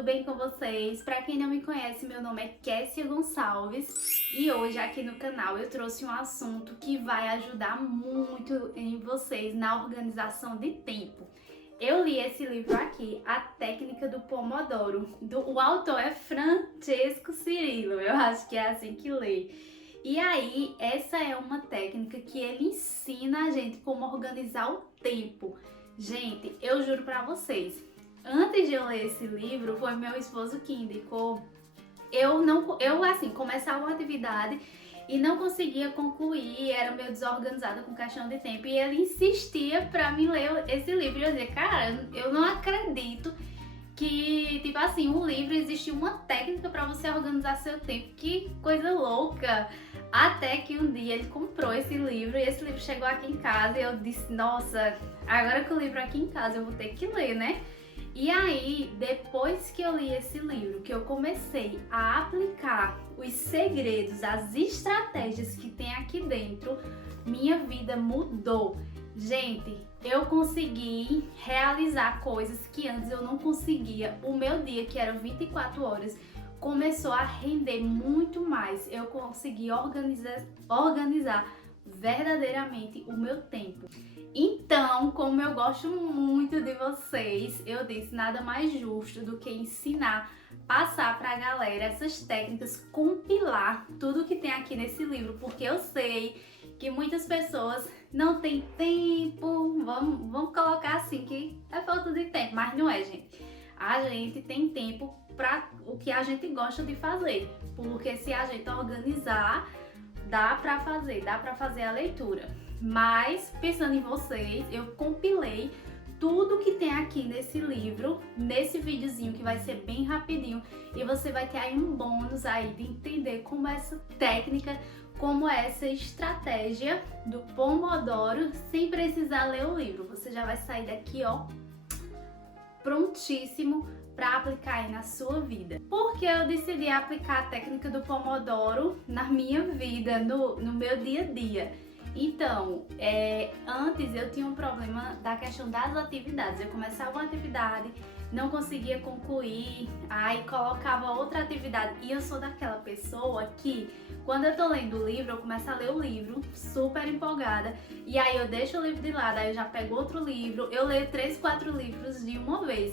tudo bem com vocês? Para quem não me conhece, meu nome é Kessia Gonçalves e hoje aqui no canal eu trouxe um assunto que vai ajudar muito em vocês na organização de tempo. Eu li esse livro aqui, A Técnica do Pomodoro. O autor é Francesco Cirillo, eu acho que é assim que lê. E aí, essa é uma técnica que ele ensina a gente como organizar o tempo. Gente, eu juro pra vocês, antes de eu ler esse livro, foi meu esposo que indicou. Eu assim, começava uma atividade e não conseguia concluir, era meio desorganizada com questão de tempo. E ele insistia pra mim ler esse livro. E eu dizia, cara, eu não acredito que, tipo assim, um livro existe uma técnica pra você organizar seu tempo. Que coisa louca! Até que um dia ele comprou esse livro e esse livro chegou aqui em casa e eu disse, nossa, agora que o livro é aqui em casa eu vou ter que ler, né? E aí, depois que eu li esse livro, que eu comecei a aplicar os segredos, as estratégias que tem aqui dentro, minha vida mudou. Gente, eu consegui realizar coisas que antes eu não conseguia. O meu dia, que era 24 horas, começou a render muito mais. Eu consegui organizar verdadeiramente o meu tempo. Então, como eu gosto muito de vocês, eu disse nada mais justo do que ensinar, passar pra galera essas técnicas, compilar tudo que tem aqui nesse livro, porque eu sei que muitas pessoas não têm tempo, vamos colocar assim que é falta de tempo, mas não é, gente. A gente tem tempo para o que a gente gosta de fazer, porque se a gente organizar, dá pra fazer a leitura. Mas, pensando em vocês, eu compilei tudo que tem aqui nesse livro, nesse videozinho que vai ser bem rapidinho, e você vai ter aí um bônus aí de entender como essa técnica, como essa estratégia do Pomodoro, sem precisar ler o livro. Você já vai sair daqui, ó, prontíssimo para aplicar aí na sua vida. Porque eu decidi aplicar a técnica do Pomodoro na minha vida, no meu dia a dia. Então, antes eu tinha um problema da questão das atividades. Eu começava uma atividade, não conseguia concluir, aí colocava outra atividade. E eu sou daquela pessoa que, quando eu tô lendo o livro, eu começo a ler o livro, super empolgada, e aí eu deixo o livro de lado, aí eu já pego outro livro, eu leio 3, 4 livros de uma vez.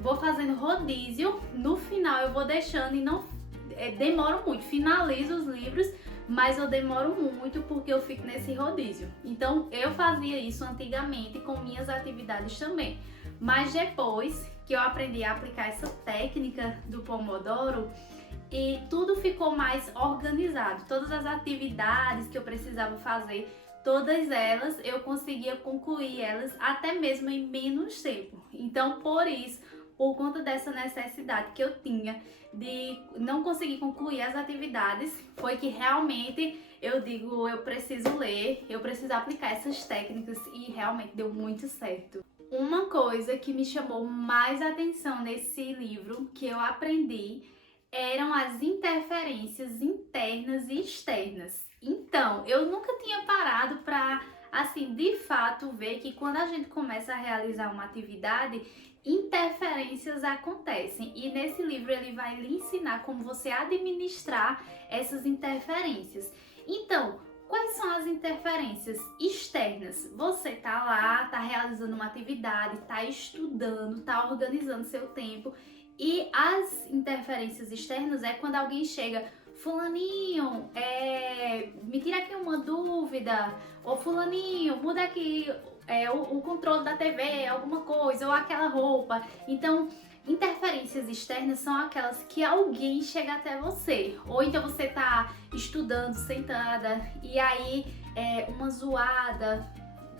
Vou fazendo rodízio, no final eu vou deixando e não demoro muito, finalizo os livros, mas eu demoro muito porque eu fico nesse rodízio. Então eu fazia isso antigamente com minhas atividades também, mas depois que eu aprendi a aplicar essa técnica do Pomodoro, e tudo ficou mais organizado, todas as atividades que eu precisava fazer, todas elas eu conseguia concluir elas até mesmo em menos tempo. Então, por isso, por conta dessa necessidade que eu tinha de não conseguir concluir as atividades, foi que realmente eu digo, eu preciso ler, eu preciso aplicar essas técnicas, e realmente deu muito certo. Uma coisa que me chamou mais atenção nesse livro, que eu aprendi, eram as interferências internas e externas. Então, eu nunca tinha parado para, assim, de fato ver que quando a gente começa a realizar uma atividade, interferências acontecem. E nesse livro ele vai lhe ensinar como você administrar essas interferências. Então, quais são as interferências externas? Você tá lá, tá realizando uma atividade, tá estudando, tá organizando seu tempo. E as interferências externas é quando alguém chega, fulaninho, me tira aqui uma dúvida, ou fulaninho, muda aqui o controle da TV, alguma coisa, ou aquela roupa. Então, interferências externas são aquelas que alguém chega até você, ou então você tá estudando sentada e aí uma zoada,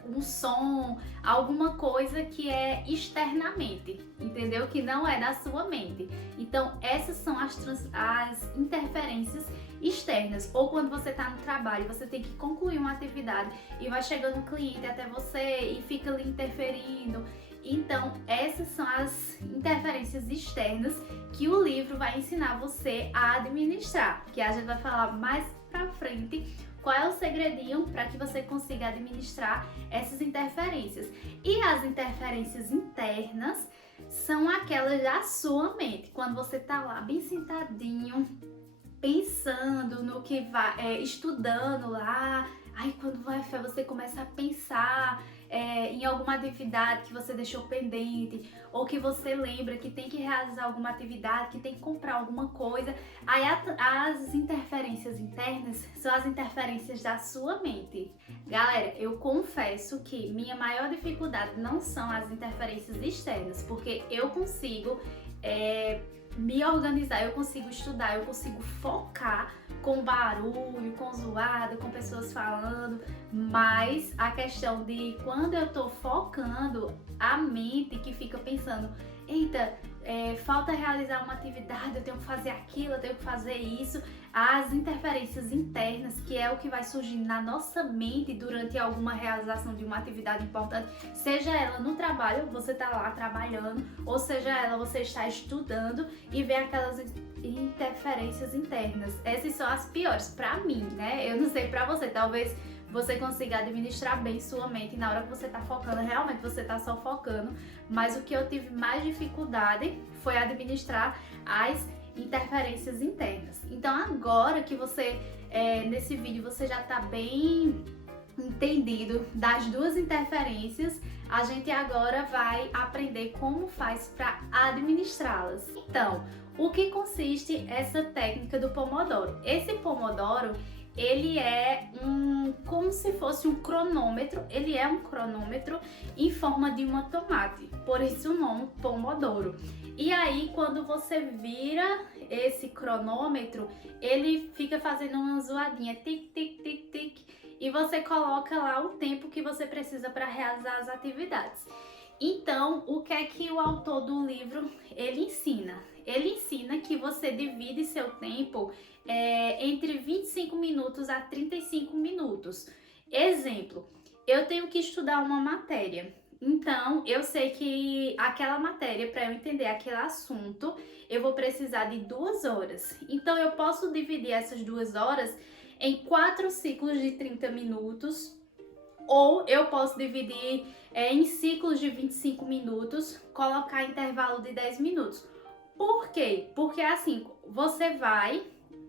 um som, alguma coisa que é externamente, entendeu? Que não é da sua mente. Então, essas são as interferências externas. Ou quando você está no trabalho, você tem que concluir uma atividade e vai chegando um cliente até você e fica ali interferindo. Então, essas são as interferências externas que o livro vai ensinar você a administrar, que a gente vai falar mais pra frente qual é o segredinho para que você consiga administrar essas interferências. E as interferências internas são aquelas da sua mente. Quando você tá lá bem sentadinho, pensando no que vai, estudando lá, aí quando vai fé você começa a pensar em alguma atividade que você deixou pendente, ou que você lembra que tem que realizar alguma atividade, que tem que comprar alguma coisa. Aí as interferências internas são as interferências da sua mente. Galera, eu confesso que minha maior dificuldade não são as interferências externas, porque eu consigo me organizar, eu consigo estudar, eu consigo focar com barulho, com zoada, com pessoas falando, mas a questão de quando eu tô focando, a mente que fica pensando, eita, falta realizar uma atividade, eu tenho que fazer aquilo, eu tenho que fazer isso, as interferências internas, que é o que vai surgindo na nossa mente durante alguma realização de uma atividade importante, seja ela no trabalho, você tá lá trabalhando, ou seja ela você está estudando e vê aquelas interferências internas. Essas são as piores pra mim, né? Eu não sei pra você, talvez você consiga administrar bem sua mente na hora que você tá focando, realmente você tá só focando, mas o que eu tive mais dificuldade foi administrar as interferências internas. Então agora que você, nesse vídeo, você já tá bem entendido das duas interferências, a gente agora vai aprender como faz para administrá-las. Então, o que consiste essa técnica do Pomodoro? Esse Pomodoro, ele é como se fosse um cronômetro, ele é um cronômetro em forma de uma tomate, por isso o nome Pomodoro. E aí, quando você vira esse cronômetro, ele fica fazendo uma zoadinha, tic, tic, tic, tic, e você coloca lá o tempo que você precisa para realizar as atividades. Então, o que é que o autor do livro, ele ensina? Ele ensina que você divide seu tempo entre 25 minutos a 35 minutos. Exemplo, eu tenho que estudar uma matéria. Então, eu sei que aquela matéria, para eu entender aquele assunto, eu vou precisar de 2 horas. Então, eu posso dividir essas 2 horas em 4 ciclos de 30 minutos, ou eu posso dividir em ciclos de 25 minutos, colocar intervalo de 10 minutos. Por quê? Porque assim, você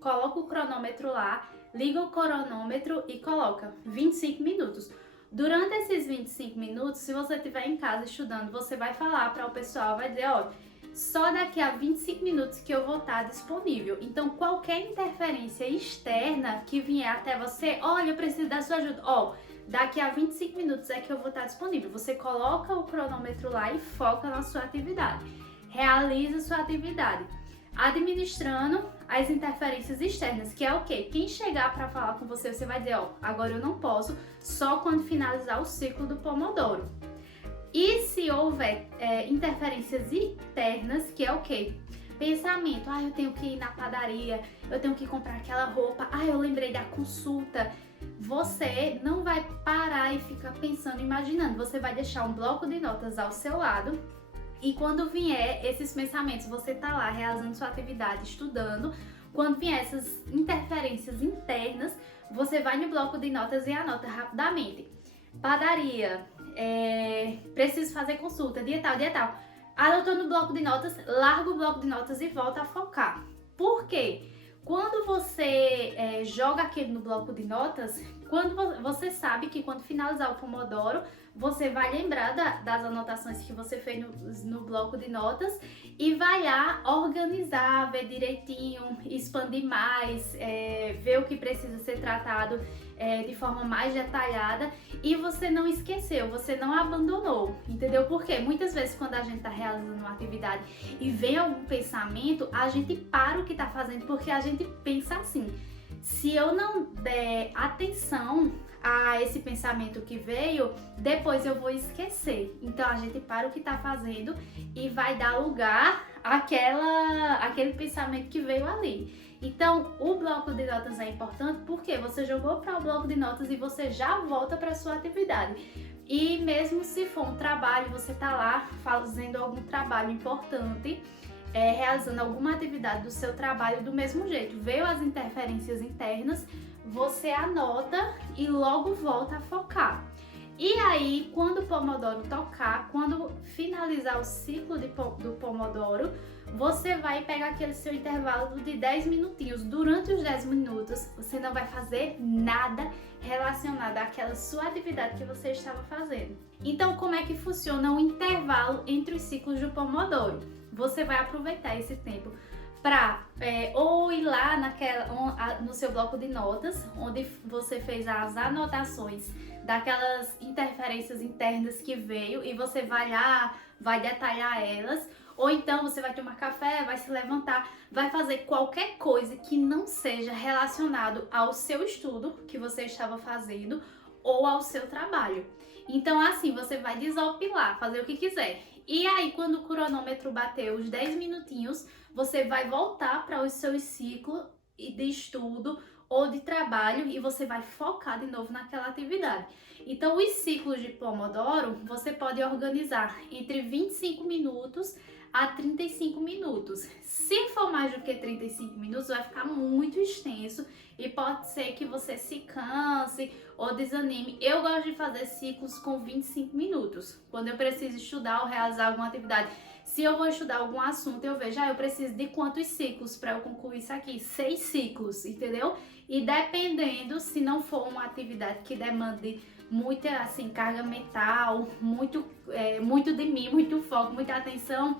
coloca o cronômetro lá, liga o cronômetro e coloca 25 minutos. Durante esses 25 minutos, se você estiver em casa estudando, você vai falar para o pessoal, vai dizer, ó, só daqui a 25 minutos que eu vou estar disponível. Então, qualquer interferência externa que vier até você, olha, eu preciso da sua ajuda, ó, daqui a 25 minutos é que eu vou estar disponível. Você coloca o cronômetro lá e foca na sua atividade. Realiza sua atividade, administrando as interferências externas, que é o quê? Quem chegar para falar com você, você vai dizer, ó, agora eu não posso, só quando finalizar o ciclo do Pomodoro. E se houver interferências internas, que é o quê? Pensamento, eu tenho que ir na padaria, eu tenho que comprar aquela roupa, eu lembrei da consulta. Você não vai parar e ficar pensando, imaginando, você vai deixar um bloco de notas ao seu lado. E quando vier esses pensamentos, você tá lá realizando sua atividade, estudando. Quando vier essas interferências internas, você vai no bloco de notas e anota rapidamente. Padaria, preciso fazer consulta, dia tal, dia tal. Anotou no bloco de notas, larga o bloco de notas e volta a focar. Por quê? Quando você joga aquele no bloco de notas, quando você sabe que quando finalizar o Pomodoro, você vai lembrar das anotações que você fez no bloco de notas e vai lá organizar, ver direitinho, expandir mais, ver o que precisa ser tratado de forma mais detalhada e você não esqueceu, você não abandonou, entendeu? Porque muitas vezes quando a gente está realizando uma atividade e vem algum pensamento, a gente para o que está fazendo porque a gente pensa assim, se eu não der atenção a esse pensamento que veio, depois eu vou esquecer. Então a gente para o que está fazendo e vai dar lugar àquele pensamento que veio ali. Então o bloco de notas é importante porque você jogou para o bloco de notas e você já volta para a sua atividade. E mesmo se for um trabalho, você está lá fazendo algum trabalho importante, realizando alguma atividade do seu trabalho do mesmo jeito. Veio as interferências internas, você anota e logo volta a focar. E aí, quando o Pomodoro tocar, quando finalizar o ciclo do Pomodoro, você vai pegar aquele seu intervalo de 10 minutinhos. Durante os 10 minutos, você não vai fazer nada relacionado àquela sua atividade que você estava fazendo. Então, como é que funciona o intervalo entre os ciclos do Pomodoro? Você vai aproveitar esse tempo para ou ir lá no seu bloco de notas, onde você fez as anotações daquelas interferências internas que veio e você vai lá, vai detalhar elas, ou então você vai tomar café, vai se levantar, vai fazer qualquer coisa que não seja relacionado ao seu estudo que você estava fazendo ou ao seu trabalho. Então assim, você vai desopilar, fazer o que quiser. E aí, quando o cronômetro bater os 10 minutinhos, você vai voltar para os seus ciclos de estudo ou de trabalho e você vai focar de novo naquela atividade. Então, os ciclos de Pomodoro, você pode organizar entre 25 minutos a 35 minutos. Se for mais do que 35 minutos, vai ficar muito extenso e pode ser que você se canse ou desanime. Eu gosto de fazer ciclos com 25 minutos. Quando eu preciso estudar ou realizar alguma atividade. Se eu vou estudar algum assunto, eu vejo, eu preciso de quantos ciclos para eu concluir isso aqui? 6 ciclos, entendeu? E dependendo, se não for uma atividade que demande muita assim, carga mental, muito de mim, muito foco, muita atenção,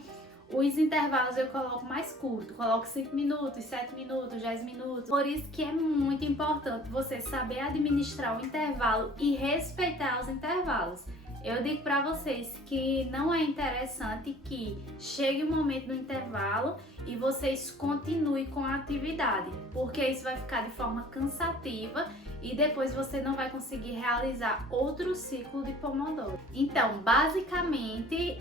os intervalos eu coloco mais curto, coloco 5 minutos, 7 minutos, 10 minutos. Por isso que é muito importante você saber administrar o intervalo e respeitar os intervalos. Eu digo para vocês que não é interessante que chegue um momento no intervalo e vocês continuem com a atividade, porque isso vai ficar de forma cansativa e depois você não vai conseguir realizar outro ciclo de Pomodoro. Então, basicamente,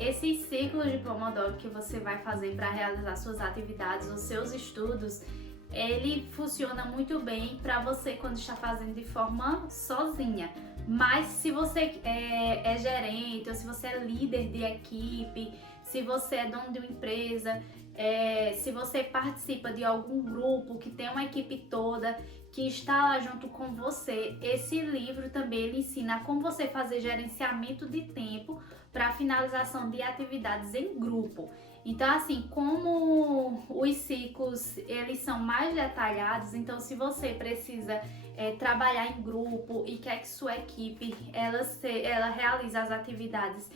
esses ciclos de Pomodoro que você vai fazer para realizar suas atividades, os seus estudos, ele funciona muito bem para você quando está fazendo de forma sozinha. Mas se você é gerente ou se você é líder de equipe, se você é dono de uma empresa, se você participa de algum grupo que tem uma equipe toda que está lá junto com você, esse livro também ele ensina como você fazer gerenciamento de tempo para finalização de atividades em grupo. Então assim, como os ciclos eles são mais detalhados, então se você precisa trabalhar em grupo e quer que sua equipe ela realize as atividades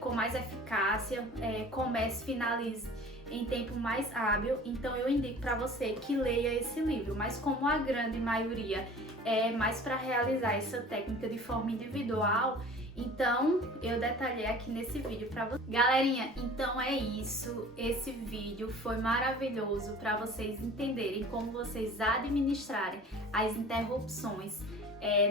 com mais eficácia, comece, finalize em tempo mais hábil, então eu indico para você que leia esse livro, mas como a grande maioria é mais para realizar essa técnica de forma individual, então eu detalhei aqui nesse vídeo para vocês. Galerinha, então é isso, esse vídeo foi maravilhoso para vocês entenderem como vocês administrarem as interrupções.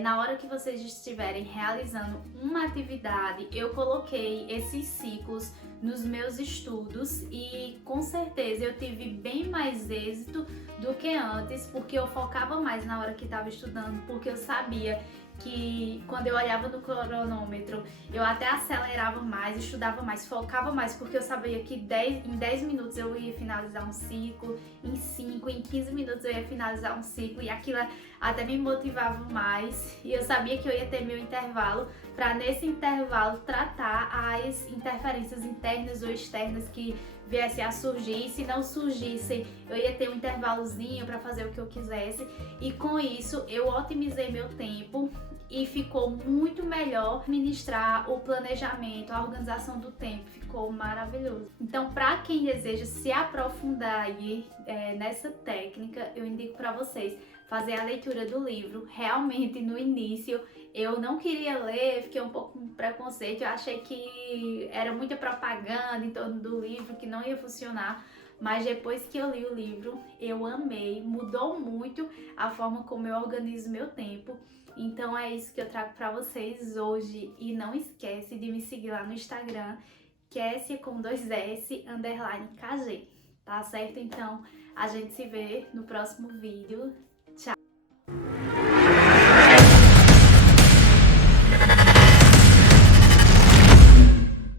Na hora que vocês estiverem realizando uma atividade, eu coloquei esses ciclos nos meus estudos e com certeza eu tive bem mais êxito do que antes, porque eu focava mais na hora que estava estudando, porque eu sabia que quando eu olhava no cronômetro, eu até acelerava mais, estudava mais, focava mais, porque eu sabia que em 10 minutos eu ia finalizar um ciclo, em 5, em 15 minutos eu ia finalizar um ciclo, e aquilo até me motivava mais, e eu sabia que eu ia ter meu intervalo, para nesse intervalo tratar as interferências internas ou externas que viessem a surgir, e se não surgissem, eu ia ter um intervalozinho para fazer o que eu quisesse, e com isso eu otimizei meu tempo e ficou muito melhor ministrar o planejamento, a organização do tempo, ficou maravilhoso. Então, para quem deseja se aprofundar aí, nessa técnica, eu indico para vocês fazer a leitura do livro. Realmente, no início, eu não queria ler, fiquei um pouco com preconceito, eu achei que era muita propaganda em torno do livro, que não ia funcionar. Mas depois que eu li o livro, eu amei, mudou muito a forma como eu organizo meu tempo. Então é isso que eu trago para vocês hoje. E não esquece de me seguir lá no Instagram, Kessia com 2S, _KG. Tá certo? Então a gente se vê no próximo vídeo.